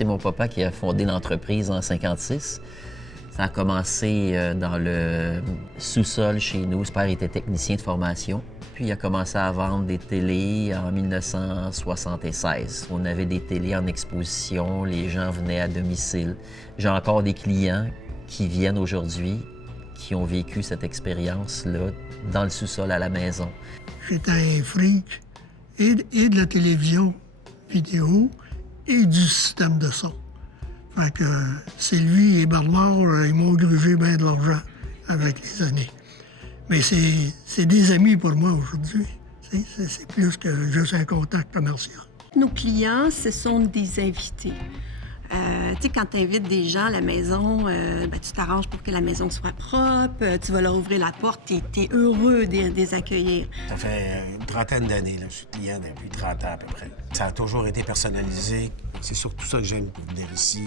c'est mon papa qui a fondé l'entreprise en 56. Ça a commencé dans le sous-sol chez nous. Son père était technicien de formation. Puis il a commencé à vendre des télés en 1976. On avait des télés en exposition, les gens venaient à domicile. J'ai encore des clients qui viennent aujourd'hui, qui ont vécu cette expérience-là dans le sous-sol à la maison. J'étais un freak et de la télévision vidéo et du système de son. Fait que Sylvie et Bernard, ils m'ont grugé bien de l'argent avec les années. Mais c'est des amis pour moi aujourd'hui. C'est plus que juste un contact commercial. Nos clients, ce sont des invités. Tu sais, quand tu invites des gens à la maison, tu t'arranges pour que la maison soit propre, tu vas leur ouvrir la porte, tu es heureux de les accueillir. Ça fait une trentaine d'années, là, je suis client depuis 30 ans à peu près. Ça a toujours été personnalisé. C'est surtout ça que j'aime pour venir ici,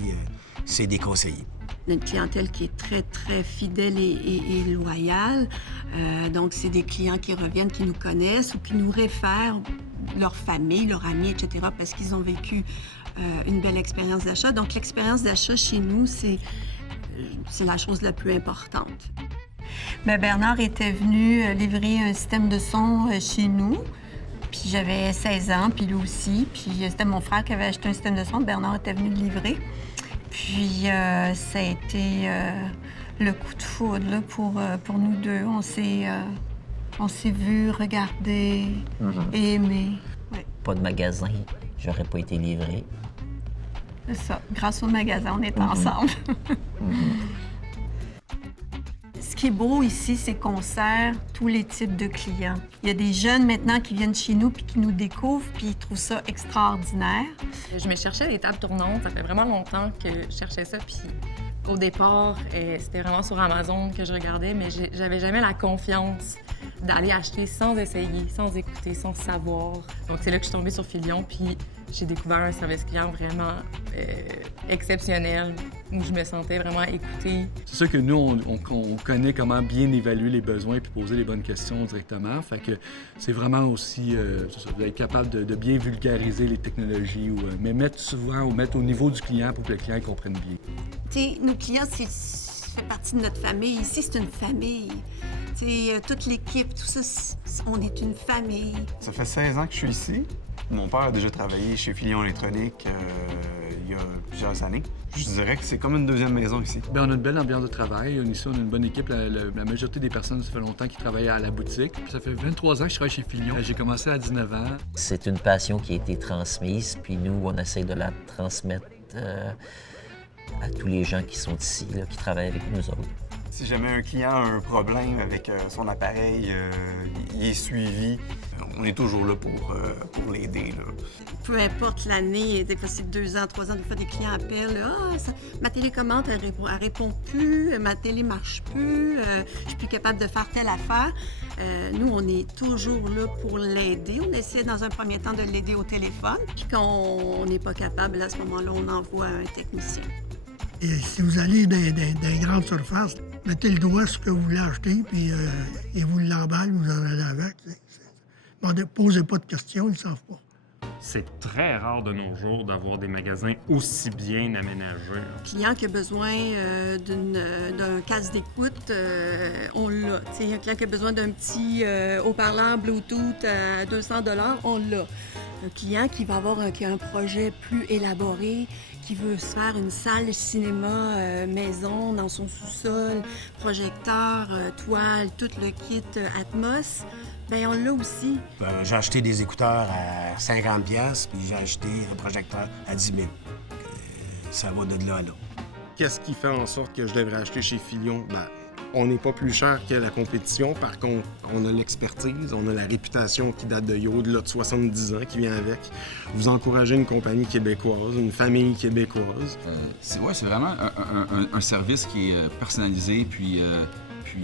c'est des conseillers. Une clientèle qui est très, très fidèle et loyale. Donc, c'est des clients qui reviennent, qui nous connaissent ou qui nous réfèrent leur famille, leurs amis, etc., parce qu'ils ont vécu une belle expérience d'achat. Donc, l'expérience d'achat chez nous, c'est la chose la plus importante. Bien, Bernard était venu livrer un système de son chez nous. Puis j'avais 16 ans, puis lui aussi. Puis c'était mon frère qui avait acheté un système de son. Bernard était venu le livrer. Puis ça a été le coup de foudre là, pour nous deux. On s'est vus, regardés, aimés. Ouais. Pas de magasin, j'aurais pas été livré. C'est ça. Grâce au magasin, on est ensemble. Ce qui est beau ici, c'est qu'on sert tous les types de clients. Il y a des jeunes maintenant qui viennent chez nous puis qui nous découvrent puis ils trouvent ça extraordinaire. Je me cherchais des tables tournantes. Ça fait vraiment longtemps que je cherchais ça. Puis au départ, c'était vraiment sur Amazon que je regardais, mais j'avais jamais la confiance d'aller acheter sans essayer, sans écouter, sans savoir. Donc c'est là que je suis tombée sur Filion, puis j'ai découvert un service client vraiment exceptionnel, où je me sentais vraiment écoutée. C'est sûr que nous, on connaît comment bien évaluer les besoins puis poser les bonnes questions directement. Fait que c'est vraiment aussi, vous être capable de bien vulgariser les technologies, mais mettre au niveau du client pour que le client comprenne bien. Tu sais, nos clients, ça fait partie de notre famille. Ici, c'est une famille. Tu sais, toute l'équipe, tout ça, on est une famille. Ça fait 16 ans que je suis ici. Mon père a déjà travaillé chez Filion Électronique il y a plusieurs années. Je dirais que c'est comme une deuxième maison ici. Bien, on a une belle ambiance de travail. Ici, on a une bonne équipe. La majorité des personnes, ça fait longtemps qu'ils travaillent à la boutique. Puis ça fait 23 ans que je travaille chez Filion. J'ai commencé à 19 ans. C'est une passion qui a été transmise, puis nous, on essaie de la transmettre à tous les gens qui sont ici, là, qui travaillent avec nous autres. Si jamais un client a un problème avec son appareil, il est suivi. On est toujours là pour l'aider. Là. Peu importe l'année, des fois c'est 2 ans, 3 ans, des fois des clients appellent. Ma télécommande, elle répond plus, ma télé marche plus, je suis plus capable de faire telle affaire. Nous, on est toujours là pour l'aider. On essaie dans un premier temps de l'aider au téléphone. Puis quand on n'est pas capable, à ce moment-là, on envoie un technicien. Et si vous allez dans des grandes surfaces, mettez le doigt sur ce que vous voulez acheter, puis ils vous l'emballent, vous en allez avec. Ne posez pas de questions, ils ne savent pas. C'est très rare de nos jours d'avoir des magasins aussi bien aménagés. Un client qui a besoin d'un casque d'écoute, on l'a. Un client qui a besoin d'un petit haut-parleur Bluetooth à 200 $, on l'a. Un client qui va qui a un projet plus élaboré, qui veut se faire une salle cinéma maison dans son sous-sol, projecteur, toile, tout le kit Atmos, bien, on l'a aussi. J'ai acheté des écouteurs à 50$, puis j'ai acheté un projecteur à 10 000. Ça va de là à là. Qu'est-ce qui fait en sorte que je devrais acheter chez Filion? On n'est pas plus cher que la compétition. Par contre, on a l'expertise, on a la réputation qui date de au-delà de 70 ans qui vient avec. Vous encouragez une compagnie québécoise, une famille québécoise. C'est vraiment un service qui est personnalisé, puis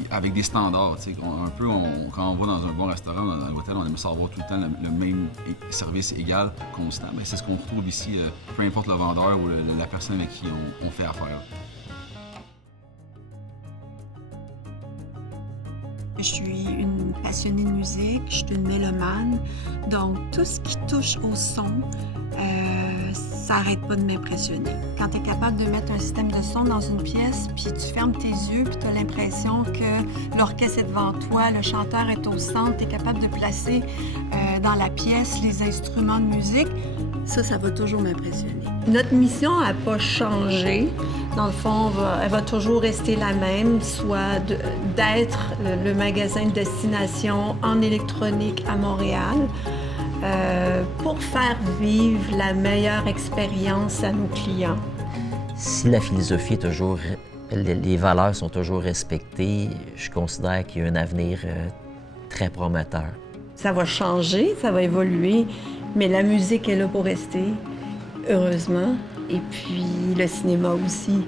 avec des standards. Quand on va dans un bon restaurant, dans un hôtel, on aime ça avoir tout le temps le même service égal, constant. Mais c'est ce qu'on retrouve ici, peu importe le vendeur ou la personne avec qui on fait affaire. Je suis une passionnée de musique, je suis une mélomane, donc tout ce qui touche au son, ça n'arrête pas de m'impressionner. Quand tu es capable de mettre un système de son dans une pièce, puis tu fermes tes yeux, puis tu as l'impression que l'orchestre est devant toi, le chanteur est au centre, tu es capable de placer dans la pièce les instruments de musique, ça va toujours m'impressionner. Notre mission n'a pas changé. Dans le fond, elle va toujours rester la même, soit d'être le magasin de destination en électronique à Montréal, pour faire vivre la meilleure expérience à nos clients. Si la philosophie est toujours, les valeurs sont toujours respectées, je considère qu'il y a un avenir très prometteur. Ça va changer, ça va évoluer, mais la musique est là pour rester, heureusement. Et puis le cinéma aussi.